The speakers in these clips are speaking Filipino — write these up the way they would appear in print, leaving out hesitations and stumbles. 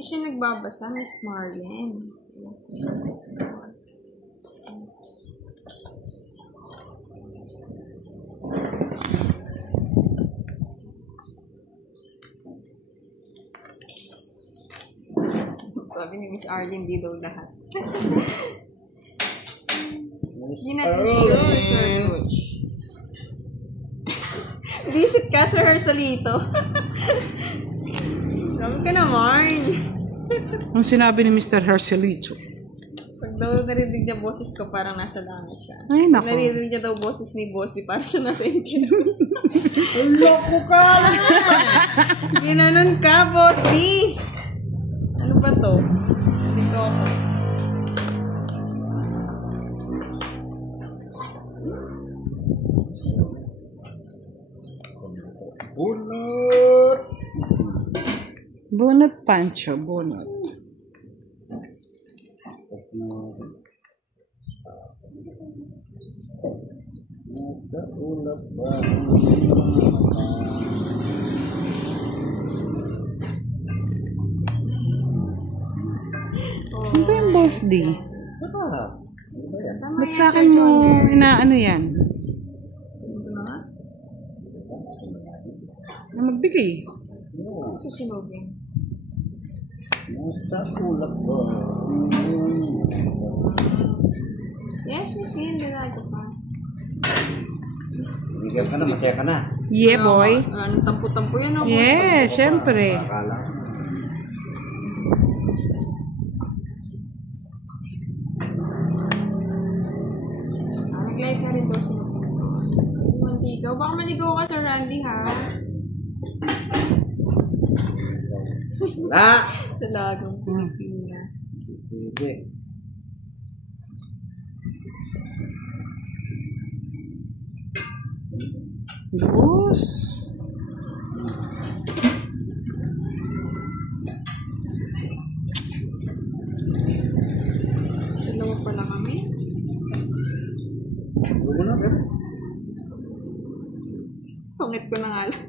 Hindi siya nagbabasa, Miss Marlene. Sabi ni Miss Arlene, di daw lahat. Hindi natin sure, Sir Coach. Visit ka, Sir Hersalito. Sabi ka naman. Ang sinabi ni Mr. Hersalito. Pag daw narinig niya boses ko, parang nasa langit siya. Ay, naku. Narinig niya daw boses ni Boss, di parang siya nasa impyerno. Loko ka! Ginanon ka, Boss, di! Ano ba to? Dito ako. Bunot! Bunot, Pancho. Bunot. Nasa ulap ba? Ano ba yung Boss D? Tama Ba't yan, sa Sir akin mo Junior. inaano yan? Ito na nga. Na magbigay. Susunogin. Nasa ulap ba? Yes, Miss Lynn, dalago pa. Bigyan ka na, masaya ka na. Yeah, boy. Anong tampo-tampo yan, oh, Yeah, syempre. Akala. Nag-live na rin daw sila. Mantigaw. Baka maligaw ka, Sir Randy, ha? Wala! Dalagang Pilipina. Pwede. Boss. Dalawa pala kami. Huwag na, pero. Pangit ko na nga lang.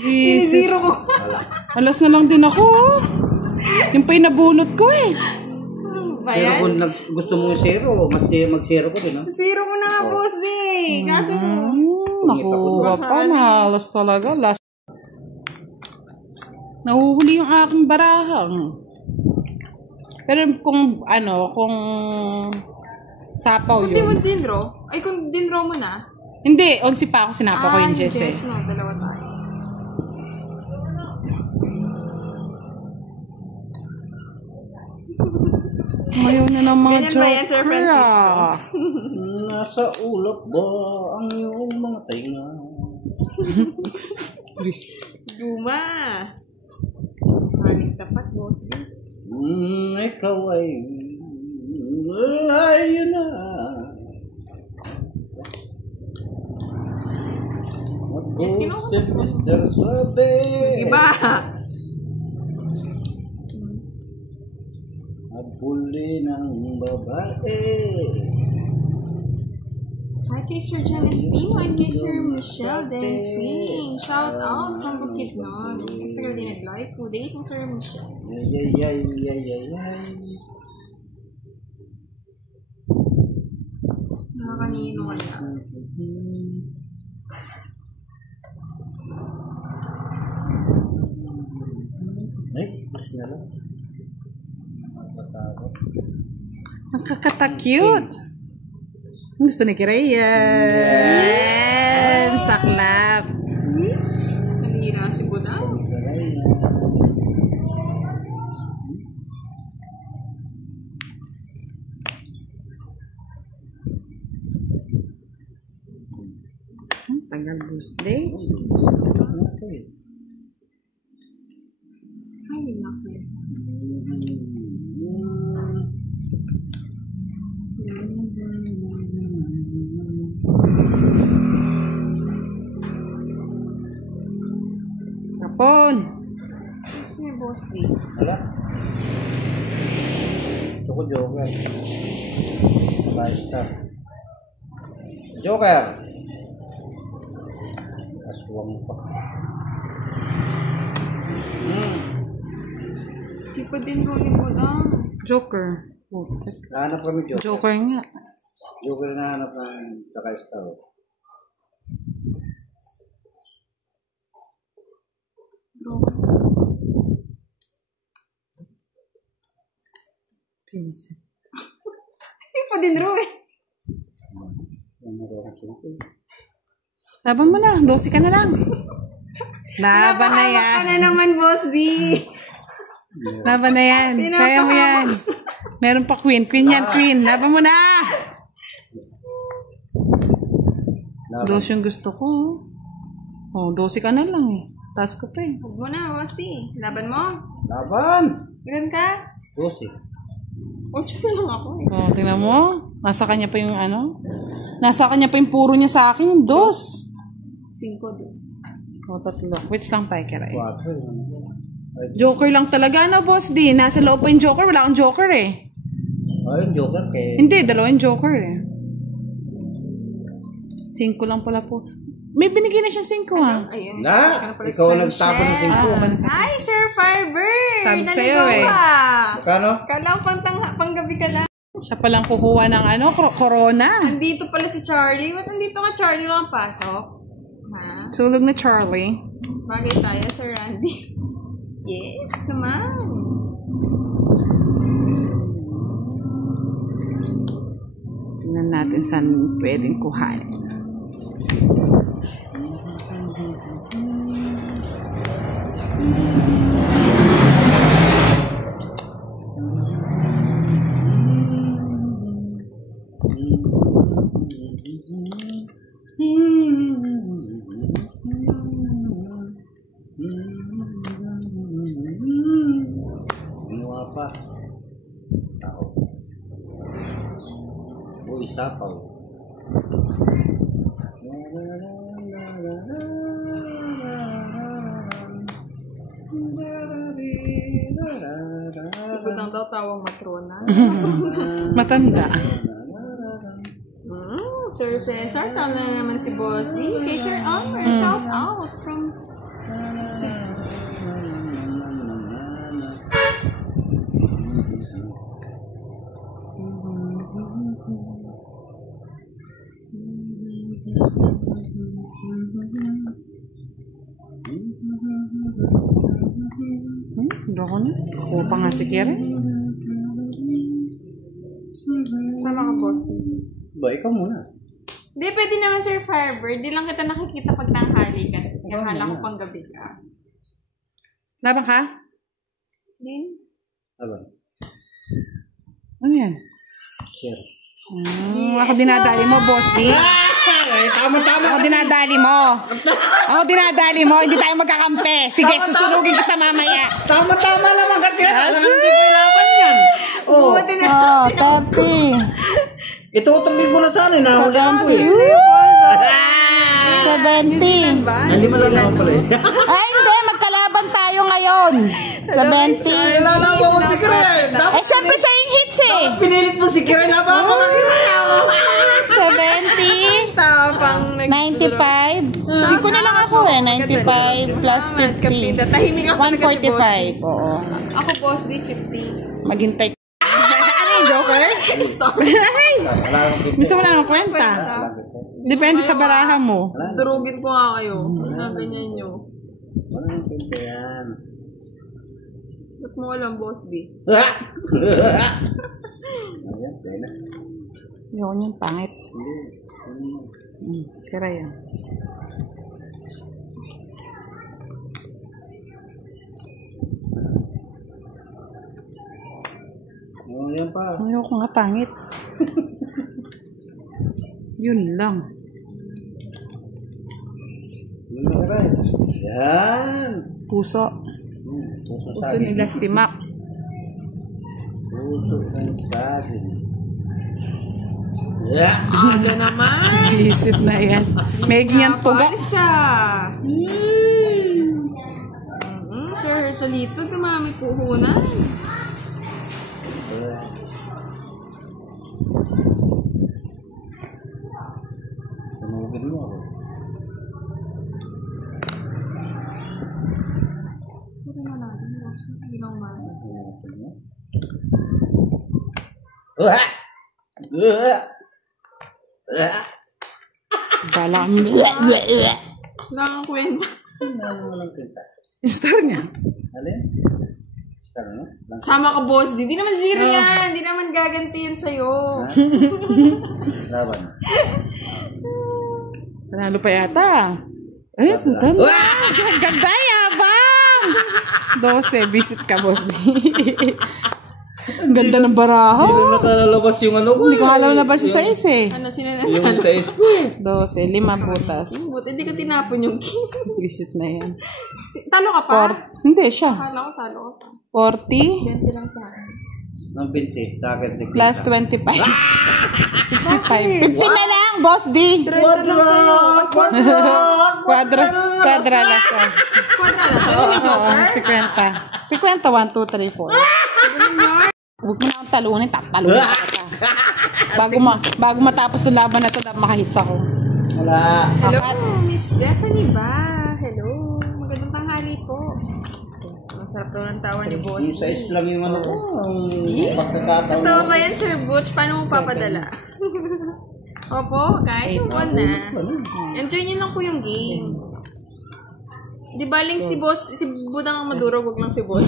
Isip. Sinizero ko. Wala. Alas na lang din ako. Yung pa'y nabunot ko eh. Ba Pero yan? kung gusto mo yung zero, mag-zero ko din, ha? Zero ko na nga, Boss D. Kaso, Nakuha pa na. Alas talaga. Last. Nahuhuli yung aking barahang. Pero kung ano, kung sapaw kung di mo yun. dinro, ay kung dinro mo na, Hindi, 11 pa ako sinapa ko yung Jess eh. Jess, no, dalawa tayo. Ngayon na ng mga Ganyan ba yan, Sir Francisco? Nasa ulap ba ang iyong mga tainga? Duma. Maling tapat, Boss D. Ikaw ay ayun na. Yes, kinuha. Si Mr. Sabi. Iba. Abuli ng babae. Hi kay Sir Janice Pino and kay Sir Michelle Dancing. Shout out from Bukidnon. Kasi ka din nag-live 2 days ng Sir Michelle. Yay. Mga kanino kaya. Ay, gusto na lang. Ang kakata-cute. Gusto ni Kirayan. Saklap. Yes. Nalira si Budao. Tagal birthday. Ay, naku. Tapon. Gusto niya, Boss D. Wala. Ito ko Joker. Basta. Joker. Aswang pa. Di pa din rolling mo lang. Joker. Nahanap kami Joker. Joker nga. Joker na hanap ng saka star. Please. Di pa din rolling. Laban mo na. 12 ka na lang. Laban na yan. Napaamak ka na naman, Boss D. Laban na yan. Kaya mo yan. Meron pa queen. Queen yan, queen. Laban mo na. 12 yung gusto ko. Oh, 12 ka na lang eh. Taas ko pa eh. Huwag mo na, Boss D. Laban mo. Laban! Ilan ka? 12. 8 na lang ako eh. Oh, tingnan mo. Nasa kanya pa yung ano. Nasa kanya pa yung puro niya sa akin. Yung 2. 5 dos. O, 3. Wait lang tayo, Kiray. 4. Joker lang talaga, no, Boss D? Nasa loob pa yung Joker. Wala akong Joker eh. Oh, yung Joker kay... Hindi, 2 yung Joker eh. 5 lang pala po. May binigay na siya 5 ah. Ayun. Na! Ikaw ang nagtapon ng 5. Hi, Sir Firebird! Sabi ko sa'yo eh. Kano? Kala ko panggabi ka lang. Siya palang kukuha ng ano, corona. Andito pala si Charlie. Ba't andito ka, Charlie? Walang pasok? Ha? Sulog na Charlie. Bagay tayo, Sir Randy. Yes, naman. Tingnan natin saan pwedeng kuhain. Ginawa pa. Tao. O, isapaw. Sigod lang daw tawang matrona. Matanda. Sir Cesar, tawag na naman si Boss D. Kay Sir Elmer, shout out from... Loko na. Kuha pa nga si Kira. Sama ka, Boss D. Ba, ikaw muna. Hindi, pwede naman Sir Firebird. Di lang kita nakikita pag tanghali kasi. Akala ko pang gabi ka. Laban ka? Din? Aba, Ano yan? sir. Ako dinadali mo, Boss D. Ay, tama-tama. Ako dinadali mo. Ako dinadali mo. Hindi tayo magkakampi. Sige, susunugin kita mamaya. Tama-tama naman kasi. Yes. Oh, 30. itutungin ko na sana. Nahulaan ko 70. eh. 70. Nalima lang naman pala eh. Ay, hindi. Magkalaban tayo ngayon. 70. Lalaban mo si Kiray. Eh, syempre siya yung hits eh. Pinilit mo si Kiray. Laban mo ka Kiray. 70. Tapang 95. Siko na lang ako eh. 95 plus 50. Tahimik ako talaga si Boss D. 145. Oo. Ako, Boss D, 50. Maghintay. Ano yung Joker? Stop. Ay! Gusto mo na ng kwenta. Depende sa baraha mo. Durugin ko nga kayo. Ganyan nyo. Walang pinta yan. Ba't mo alam, Boss D? Ayan, pena. Ayoko niyang pangit. Kira yan. Oh, yan pa. Ayoko nga pangit. Yun lang. Yun na Kiray. Yan. Puso. Puso Puso ni Lastimak. Puso ng saging. Yeah. Aga naman! Visit na yan. May ganyan tuga. Alisa! Sir, sa lito, dumami puhunan. Sunugin mo ako. Puro na natin, Boss. Hindi No man. Bala kami. Nakakwenta. Star nga. Alin? Star na? Sama ka, boss. Di naman zero yan. Di naman gaganti yan sa'yo. Laban. Panalo pa yata. Eh, ganda yabang! 12, visit ka, boss. Ang ganda ng baraha. Hindi na nakalalabas yung ano ko. Hindi ko alam na ba siya size eh. Ano, sino na? Yung size ko eh. 12, 5 butas. Buti hindi ka tinapon yung king. Visit na yan. Talo ka pa? Hindi siya. Akala ko talo ka pa. 40 20 lang sa akin. Ng 20. Sa akin. plus 25. 65. 50 na lang, boss D. Quadra lang siya. Quadra lang sa'yo. May Oo, joker? 50. 50, 1, 2, 3, 4. Huwag mo na akong talunin, tatalunin kita. Bago matapos yung laban na ito, makahits ako. Wala. Hello, Miss Stephanie ba? Hello. Magandang tanghali po. Masarap daw ng tawa ni Boss. Yung size lang yung ano ko. Yung pagkakataon. Totoo ba yan, Sir Butch? Paano mo papadala? Opo, guys, yung one na. Enjoy nyo lang po yung game. Di baling si Boss, si Budang ang maduro, wag lang si Boss.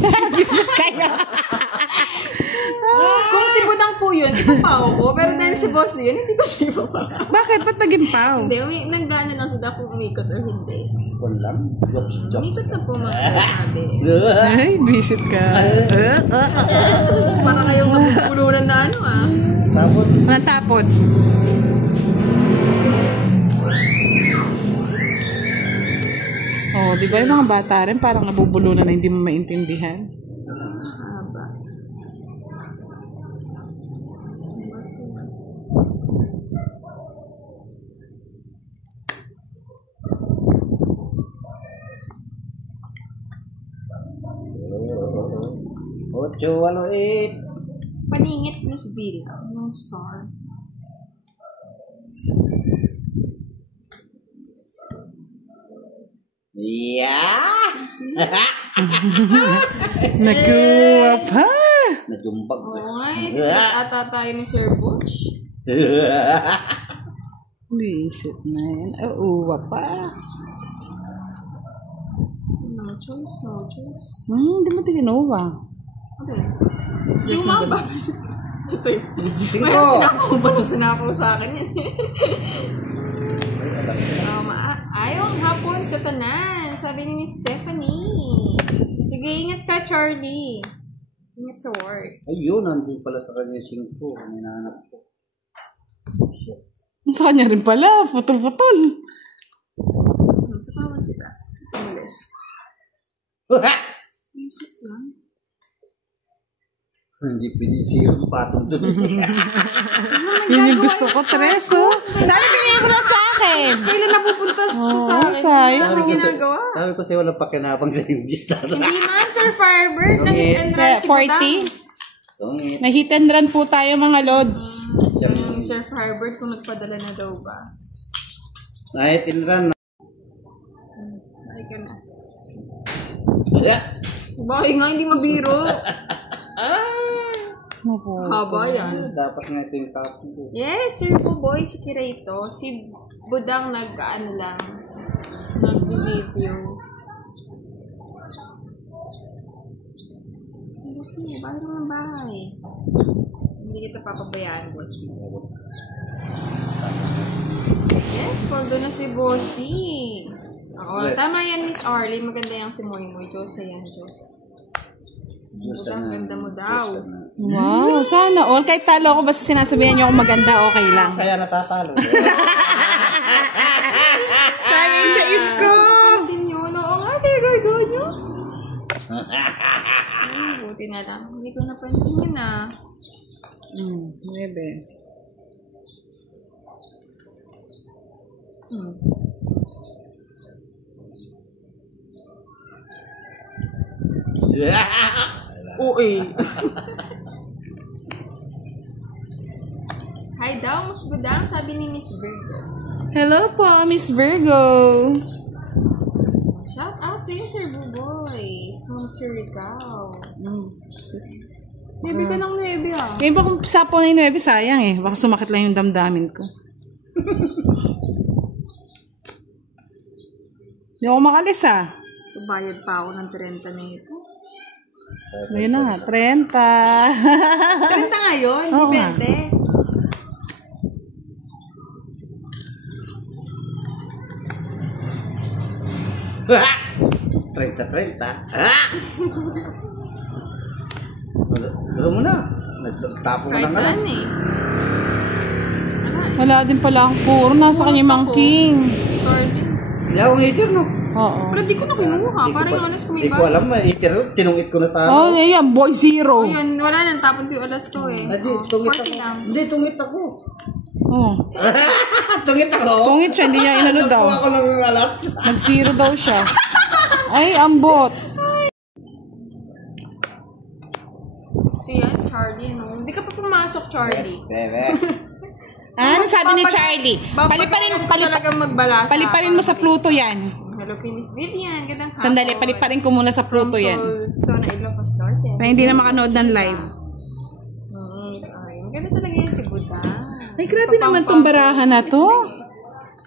Kung si Budang po yun, ipapaw ko. Pero dahil si Boss yun, hindi ko siya ipapaw. Bakit? Ba't tagimpaw? Hindi, nanggana lang sila kung umikot or hindi. Kung lang. Jokes. Umikot na po mga sabi. Ay, visit ka. Para kayong mapupulunan na ano ah. Tapos. Walang tapon. Oh, di ba yung mga bata rin parang nabubulunan na hindi mo maintindihan? Haba. Ocho, walo, 8. Paningit Miss Villa, yung star. Yeah! Nakuha pa! Najumbag. Oo nga, ata tayo ni Sir Butch. Visit na yan. Uwa pa. No choice, no choice. Hindi mo tinuwa. Okay. Yung mga babas. Sa'yo. Sige May po. sinakaw ba na sinakaw sa akin yan? Ayaw ang hapon sa tanan. Sabi ni Miss Stephanie. Sige, ingat ka, Charlie. Ingat sa work. Ayun, nandun pala sa kanya yung 5. May nahanap ko. Shit. Sa kanya rin pala. Putol-putol. Sa pawan kita. Umalis. Isip lang. Hindi pinisirong patong doon. Yun yung gusto ko, Treso. Sana binigyan mo lang sa akin. Kailan napupunta siya sa akin? sayang. Ano ginagawa? Sabi ko sa'yo, walang pakinabang sa hindi star. Hindi man, Sir Firebird. Na-hit and run si 40. Tungit. May hit and run po tayo mga lods. Budang. Sir Firebird kung nagpadala na daw ba? Night in run. Ay ka na. Bakit nga hindi mabiro? Haba yan. Dapat nga ito yung tapon ko. Yes, Sir Boy, si Kirito. Si Budang nag-ano lang. Nag-review. Gusto niya, bakit naman bahay? Hindi kita papabayaan, Boss. Yes, paldo na si Boss D. Oo, Yes. tama yan, Miss Arlene. Maganda yung si Moy Moy. Diyosa yan, Diyosa. Budang, ganda mo daw. Wow, sana all. Kahit talo ako, basta sinasabihan niyo ako maganda, okay lang. Kaya natatalo. Sabi sa isko! Pansin yun. Oo nga, Sir Gorgonyo. Buti na lang. Hindi ko napansin yun ah. 9. Uy. Hi daw, Miss Budang, sabi ni Miss Virgo. Hello po, Miss Virgo. Shout out. out sa'yo, Sir Buboy. From Sir Ricaw. Maybe ka ng 9 ah. Kaya ba kung sapo na yung 9, sayang eh. Baka sumakit lang yung damdamin ko. Hindi ako makalis ah. Bayad pa ako ng 30 na ito. Ayun na nga, 30. 30 ngayon, hindi Oo nga. 20. Ah! 30. Ah! Gawin mo na. Nagtapo mo Kahit na nga. saan eh. Wala din pala akong puro. Nasa kanya yung Mang King. Starving. Hindi ako hater, no? Oo. Pero di ko na kinuha. Di ko Parang pa- yung alas ko may Di ko bago. alam, hater. Tinungit ko na sa Oh, yan, boy zero. Oh, yun. Wala na. Tapon ko yung alas ko eh. Hindi, Oh, tungit 40 ako. lang. Hindi, tungit ako. Oh. Tungit ako? Tungit siya, hindi niya inano daw. Nagkuha ko ng alas. Nag-zero daw siya. Ay, ambot. Si Charlie, no? Hindi ka pa pumasok, Charlie. Bebe. Ano sabi ni Charlie? Talagang magbalasa. Paliparin mo sa Pluto yan. Hello, Miss Vivian. Gandang hapon. Sandali, paliparin ko muna sa Pluto yan. So, na ilang pa started. Para hindi na makanood ng live. Miss Ari. Maganda talaga yan si Buddha. Ay, grabe naman tong barahan na to.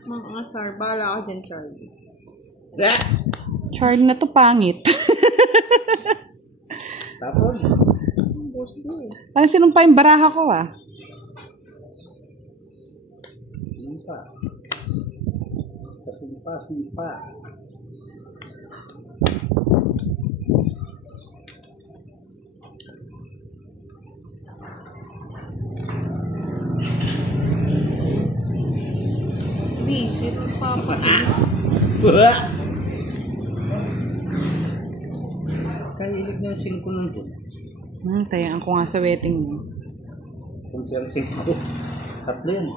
Mga sar, bahala ka dyan, Charlie. Charlie na to, pangit. Tapos? Parang sinumpa yung baraha ko ah. Simpa. Visit ang papa. Kaya ilig na yung 5 nun doon. Tayaan ko nga sa wedding mo. Kung pero 5. 3 yan.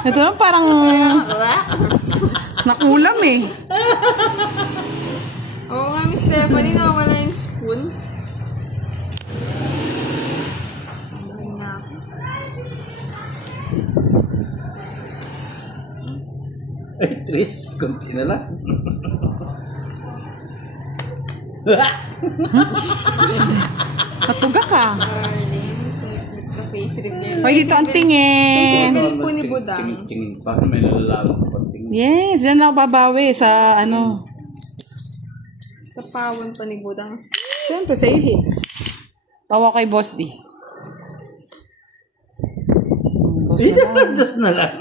Ito na parang nakulam eh. Oo nga, Miss Stephanie, nawawala yung spoon. Ayun nga. Ay, Tris, konti na lang. Natuga ka. Darling, sa face read niya. Hoy, dito ang tingin. Tingin po ni Budang. Tingin pa, may nalalaman pa tingin. Yes, dyan lang babawi sa ano. Sa pawon pa ni Budang. Siyempre, sa hits. Tawa kay Boss D. Boss na lang. Das na lang.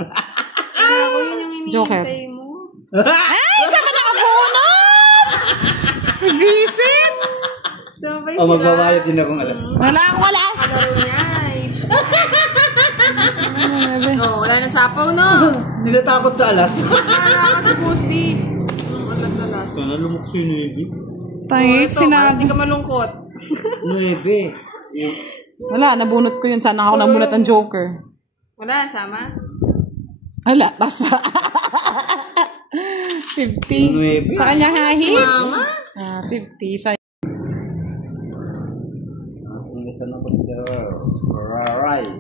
Ako yun yung Joker. hinihintay mo. Ay, saan ka nakabunot? Visit! Sabay O, sila. magbabayad din akong alas. Wala akong alas. Laro niya. Wala na sapaw, no? Hindi natakot sa alas. Wala ka sa Boss D. Alas-alas. Sana lumukso yung 9. Tangik, Hindi sinabi. ka malungkot. 9. Wala, nabunot ko yun. Sana ako nabunot ang Joker. Wala, sama? Wala, tas pa. 50. Sa kanya hahit. Mama? 50. Sa Ang ganda na ba ito? Alright.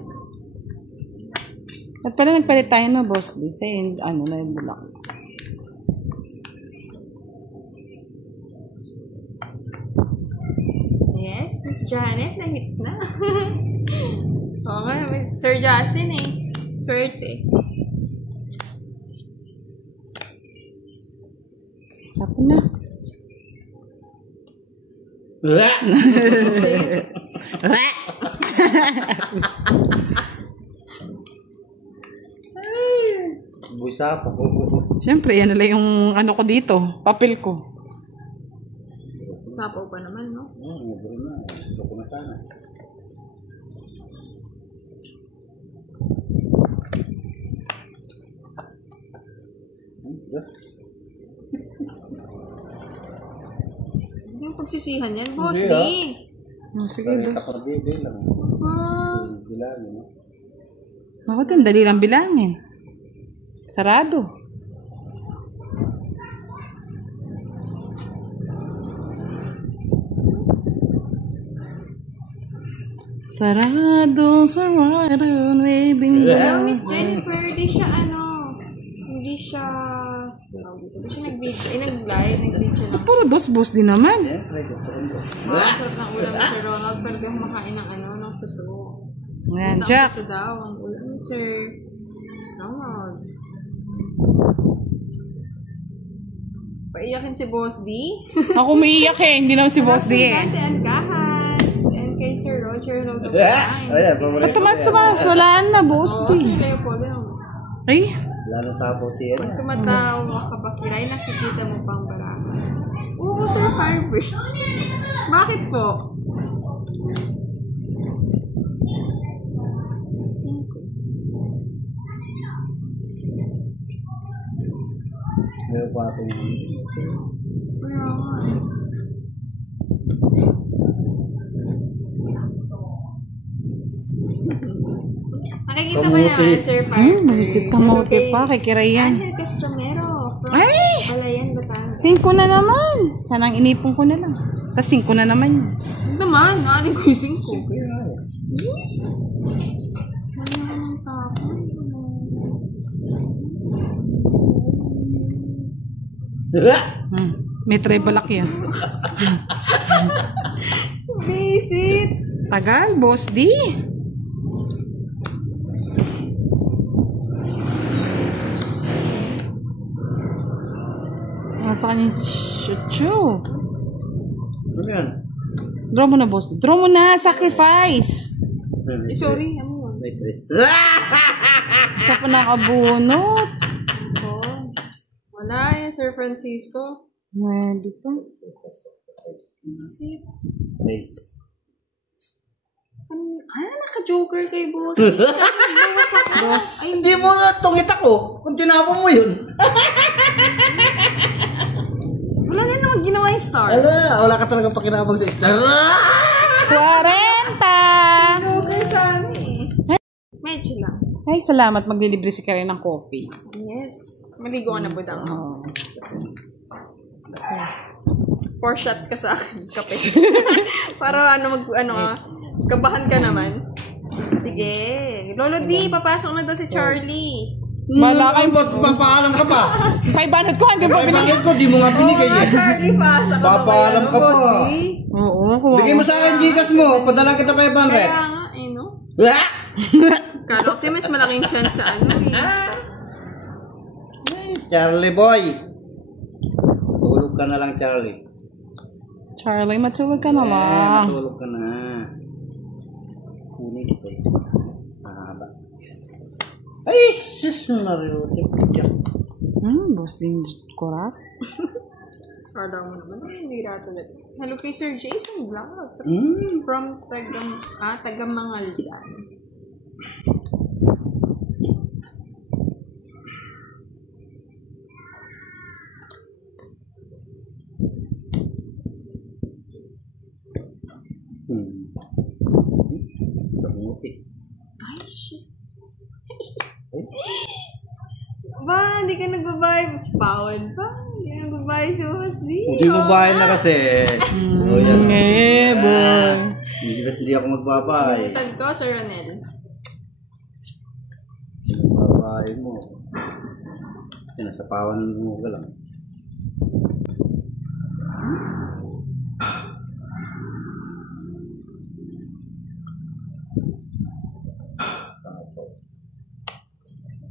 At pala nagpalit tayo na Boss D. Sa ano na yung bulak. Yes, Miss Janet, na-hits na. Okay, Miss Sir Justin eh. Swerte. Tapos na. Buisa pa po. Siyempre, yan nila yung ano ko dito. Papel ko. Sapaw pa naman, no? Nagro na. Ito ko na sana. Yung pagsisihan yan, Boss D. Hindi, Sige, dos. Kaparbebe lang. Ah, Bilangin, no? Ako din, dali lang bilangin. Sarado. Sarado, sarado, waving. Hello, Miss Jennifer. Hindi siya hindi siya nag-video, nag-video lang. Puro dos-bos din naman. Wow, sarap ng ulam ni Sir Ronald, pero di ako makain ng suso. Ayan, Jack. Suso daw, ang ulam ni Sir Ronald. Paiyakin si Boss D. Ako umiiyak eh, hindi naman si Boss D eh. Ate Angahas, and kay Sir Roger Lodo. Ba't tumatas? Wala na, Boss D. Si Leopoldo naman. Ay, Lalo sa po siya. Pag tumatawa ka ba, kiray, nakikita mo pang barahan. Oo, Sir Firebird. Bakit po? 5. May upato yun. Kaya nga. Nakikita ba naman, Sir Firebird? Marisip kamote pa, kay Kirayan. Angel Castromero from Ay! Balayan, Batangas. 5 na naman. Sana ang inipon ko na lang. Tapos 5 na naman yun. Naman, naaling ko yung 5. May tray balak yan. Visit! Tagal, Boss D. Nasa kanya yung shoot. Ano yan? Draw mo na, Boss. Draw mo na, sacrifice. Sorry, ano yun? May tres. Sa pa nakabunot. Oh. Wala yan, Sir Francisco. Pwede pa. Visit. Tres. Naka-joker kay Boss. Hindi mo na tungit ako kung tinapon mo yun. Wala na naman ginawa yung star. Wala ka talagang pakinabang sa star. 40! Joker sana eh. Medyo lang. Ay, salamat. Maglilibre si Karen ng coffee. Yes. Maligo ka na po daw. Oh. 4 shots ka sa akin. Kape. Para kabahan ka naman. Sige. Lolo D, papasok na daw si Charlie. Bala kayo. Papaalam ka pa. 500 ko, hindi ba binigay? Ko, di mo nga binigay eh. Charlie, pasok ka Papaalam ka pa. Oo, Bigay mo sa akin Gcash mo. Padala kita 500. Kaya nga, no? Kala kasi mas malaking chance sa Charlie boy. Tulog ka na lang, Charlie. Charlie, matulog ka na lang. Matulog ka na. Kunin ito eh. Mahaba. Ay, sis na rin. Boss din korat. Kala mo naman, hindi rato na. Hello kay Sir Jason Vlog. From Tagamangaldan. Ay, shit. Ba, hindi ka nagbabayad. Mas bawal ba? Hindi ka nagbabayad si Boss D. Hindi mo bayan na kasi. Boy. Hindi ako magbabayad. Nagtag ko, Sir Ronel. Magbabayad mo. Sinasapawan mo ka lang.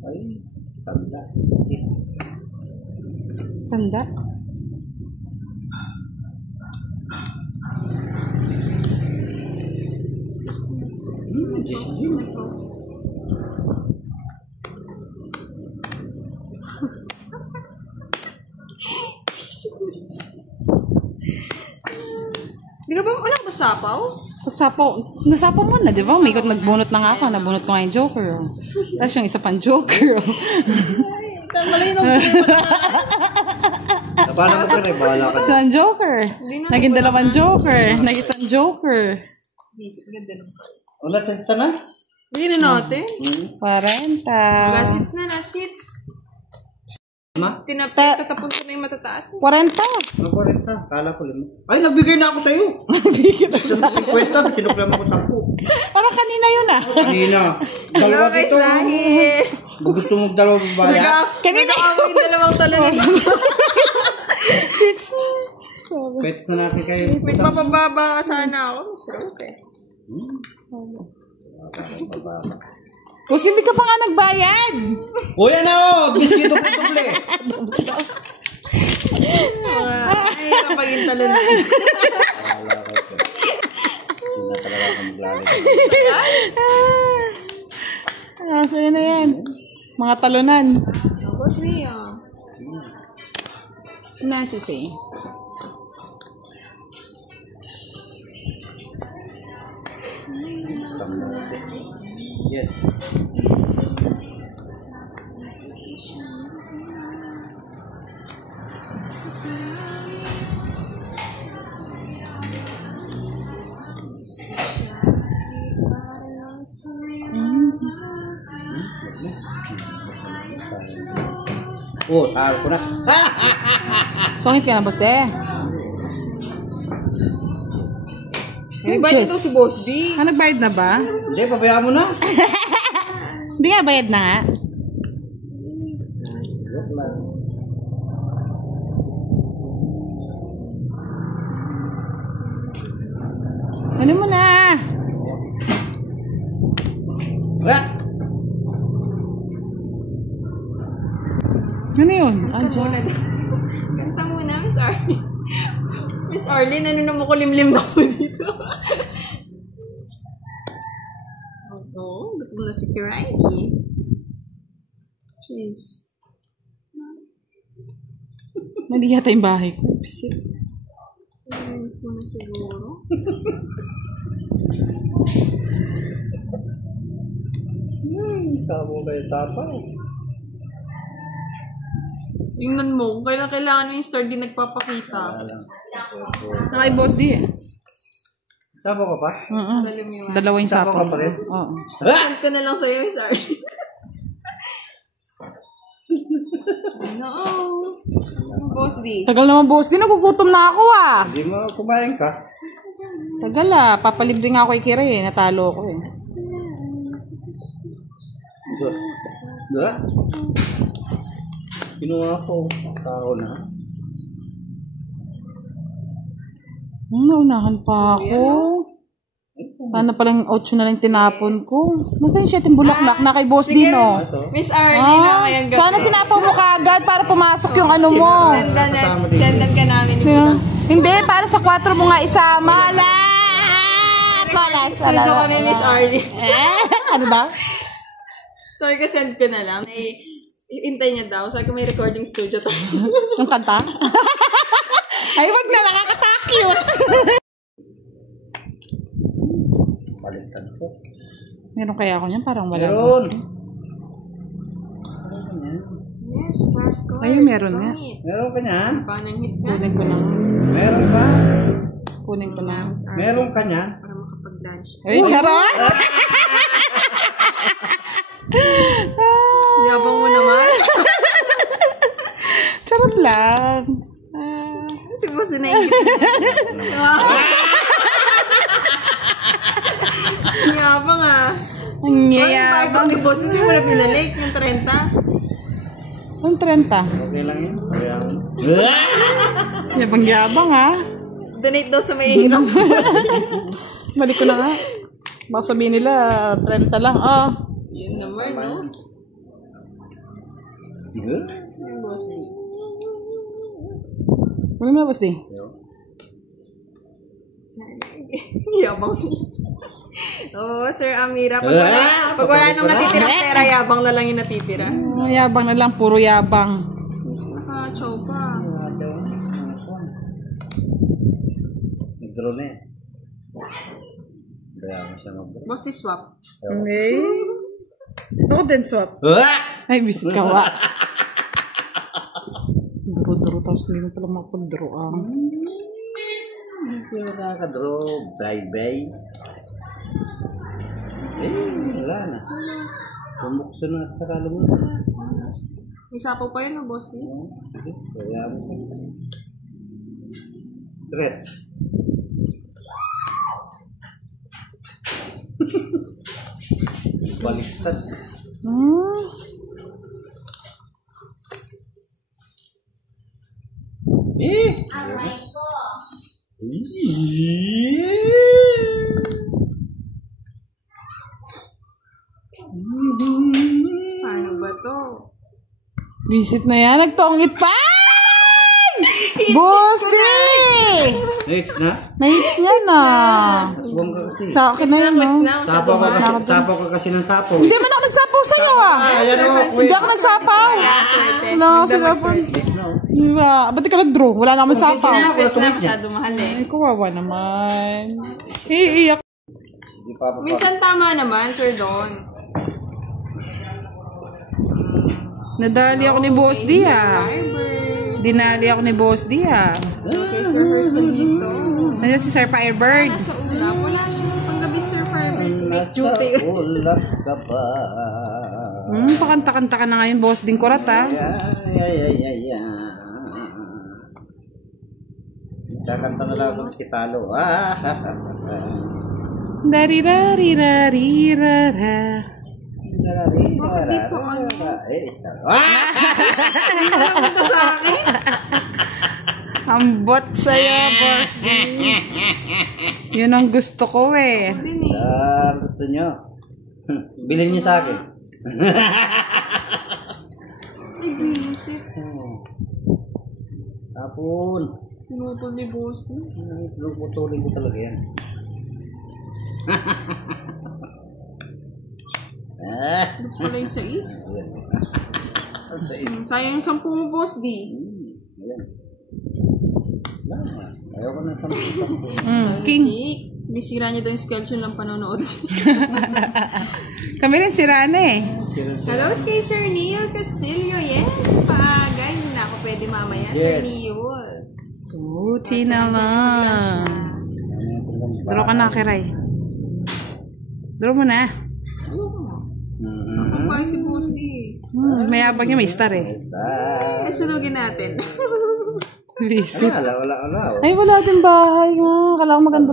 Ay, tanda. Yes. Tanda. Di ka ba, wala ba sapaw? Nasapaw mo na, di ba? May ikot nagbunot na nga ako. Nabunot ko nga yung Joker. Tapos yung isa pang Joker. Malay nung Paano mo ka rin? Bahala ka. Isang Joker. Naging dalawang Joker. Naging isang Joker. Ganda nung Wala, testa na? Hindi na natin. 40. Last hits na, last hits. Tatapon ko na yung matataas. 40. Ano 40? Kala ko 5. Ay, nagbigay na ako sa'yo. Kwenta, sinuklam ako 10. Parang kanina yun ah. Kanina. Hello kay Sahi. Gusto mong dalawa babaya? Kanina ako yung dalawang talo na. Pets na natin kayo. Nagpapababa ka sana ako. Miss Rose eh. Tapos hindi ka pa nga nagbayad. O yan o! Biskito putuble. Ay, kapag yung talo na. Hindi na talaga ako maglalagay. Sa'yo na yan. Mga talunan. Boss niya. Nasisi. Yes. Oh, talo ko na. Sungit ka na, boss de. May bayad ito si Boss D. Nagbayad na ba? Hindi, pabayaan mo na. Hindi nga, bayad na nga. Ano mo na? Ano yun? Kanta muna, Miss Arlene. Miss Arlene, ano naman ko limlim ako dito? Oo, gutom na si Kirai. Jeez. Mali yata yung bahay ko. Ayun ko na siguro. Sabo kayo tapay. Tingnan mo, kung kailangan mo yung star din nagpapakita. Nakay boss di eh. Sabo ka pa? Dali mo yung Dalawa yung Sabo sapo. ka pa rin? Oo. send ko na lang sa'yo, Miss Arlene. No. Boss D. Tagal naman boss di. Nagugutom na ako ah. Hindi mo kumain ka. Tagal ah. Papalibre nga ako kay Kira eh. Natalo ko eh. Diba? Kinuha ko. Tao na. Naunahan pa ako. Paano palang 8 na lang tinapon ko? Nasaan yung 7 bulaklak na kay boss din oh. Miss Arlene na ngayong gabi. Sana sinapaw mo kagad para pumasok yung ano mo. Sendan ka namin yung butas. Hindi, para sa 4 mo nga isama. Lahat! Studio ko ni Miss Arlene. Ano ba? Sabi ko, send ko na lang. Hintay niya daw. Sabi ko, may recording studio tayo. Yung kanta? Ay, wag na, nakakatakot. Baliktad ko. Meron kaya ako niyan? Parang wala. Meron. Yes, fast call. Ayun, meron nga. Meron ka niyan? Paano yung hits nga? Kunin ko na. Meron ka? Kunin ko na. Meron ka niyan? Para makapag-lunch. Ay, charot! Yabang mo naman. Charot lang. Si Boss na yabang ah. Ang Ay, yayabang. bakit ni Boss? Hindi mo na pinalik yung 30. Ang 30. Okay lang yun. Yabang-yabang ha. Donate daw sa may hirap. Balik ko na nga. Baka sabihin nila 30 lang. Ah. Yun naman, no? Yung Boss D. Kunin mo na, boss di. Yabang Oo, Sir Amira. Pag wala nang natitirang pera, yabang na lang yung natitira. Yabang na lang, puro yabang. Mas naka-chow pa. Nag-draw na eh. Kaya mo siya mag-draw. Boss, di swap. Hindi. Ako din swap. Ay, bisit ka wa. Duro-duro, tapos hindi mo pala makapag-draw ah. Hindi mo nakaka-draw. Bye-bye. Wala na. Pumukso na sa kala mo. Isapaw pa yun, boss D. Kaya mo siya. 3. Baliktad. Aray ko. Paano ba to? Visit na yan. Nagtongit pa! Boss D! Next na? Na-hits niya na. Aswang ka kasi. Sa akin na yun, no? Sapaw ka kasi ng sapaw. Hindi man ako nagsapaw sa'yo, ah. Ayan o. Hindi ako nagsapaw. Wala ako sila po. Next na o. Diba? Ba't di ka nag-draw? Wala naman sapaw. Pets na masyado mahal eh. Ay, kawawa naman. Iiyak. Hindi pa pa. Minsan tama naman, Sir Don. Nadali ako ni Boss D, ah. Fiber. Dinali ako ni Boss D, ah. Okay, Sir Hersolito. Nandiyan si Sir Firebird. Nasa una, wala siya. Panggabi, Sir Firebird. Nasa ulat ka ba? Pakanta-kanta ka na ngayon, Boss Ding Kurat, ah. Ay. Kakanta na lang ako si Talo. Dari-dari-dari-rara. Ang bot sa'yo, Boss D. Yun ang gusto ko, eh. Gusto nyo? Bilhin nyo sa akin. Ay, visit. Tapon. Pinutol ni Boss D. Putulin ko talaga yan. Ito pala yung sais. Sayang yung 10 mo, Boss D. Ayan. Ayaw ko ng 10. King. Sinisira niya daw yung schedule ng panonood. Kami rin sira na, eh. Hello kay Sir Neil Castillo. Yes, paagay. Hindi na ako pwede mamaya, Sir Neil. Puti naman. Draw ka na, Kiray. Draw mo na. Ako pa si Boss D. Mayabang niya, may star, eh. Ay, sunugin natin. Visit. Wala. Ay, wala din bahay nga. Kala ko maganda.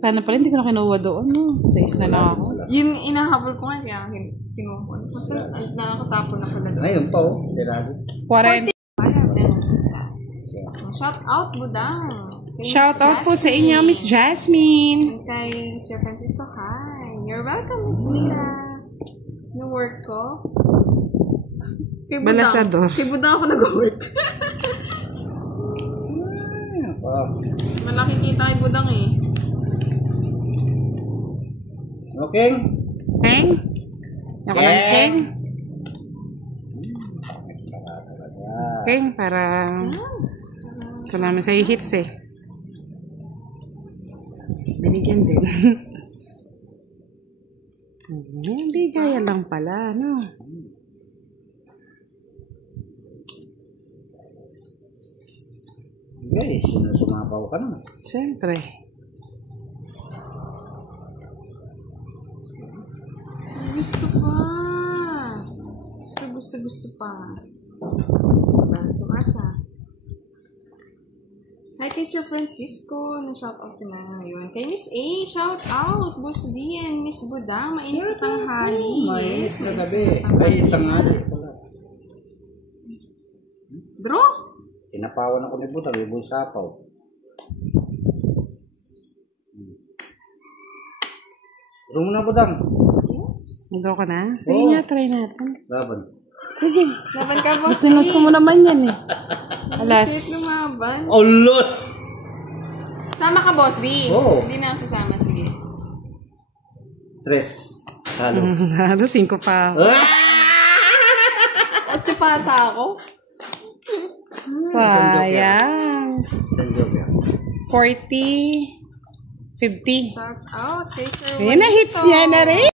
Sana pala hindi ko na kinuha doon, no? Sa isla na ako. Yung inahabol ko nga, kaya kinuha ko. Kasi nakakatapon na pala doon. Ngayon pa, oh. Kailangan. 40. Shout out, Budang. Shout out po sa inyo, Miss Jasmine. Kay Sir Francisco, hi. You're welcome, Miss Mila. Yung work ko. Kay Budang. Balasador. Kay Budang ako nag-work. Malaki kita kay Budang eh. Okay? Keng? Ako lang, Keng. Keng, parang... Ito naman sa'yo hits eh. Binigyan din. Bigaya lang pala, no? Guys, sumapaw ka na. Siyempre. Gusto pa. Gusto pa. Tumasa. Hi kay Sir Francisco. Na-shout out na ngayon. Kay Miss A, shout out. Boss D and Miss Budang. Mainit ang tanghali. Mainit na gabi. Ay, tanghali pala. Draw? Tinapawan ako ni Buta. May sapaw. Draw mo na, Budang. Yes. Nagdraw ka na? Sige nga, try natin. Laban. Sige. Laban ka, Boss D. Gusto mo naman yan eh. Alas. Sit lumaban. Olos! Sama ka, Boss D. Oo. Hindi na ako sasama. Sige. 3. Halo. Halo, 5 pa. 8 pata ako. Sayang. Isang joke yan. 40. 50. Shout out kay Sir Ayan na, hits niya na rin.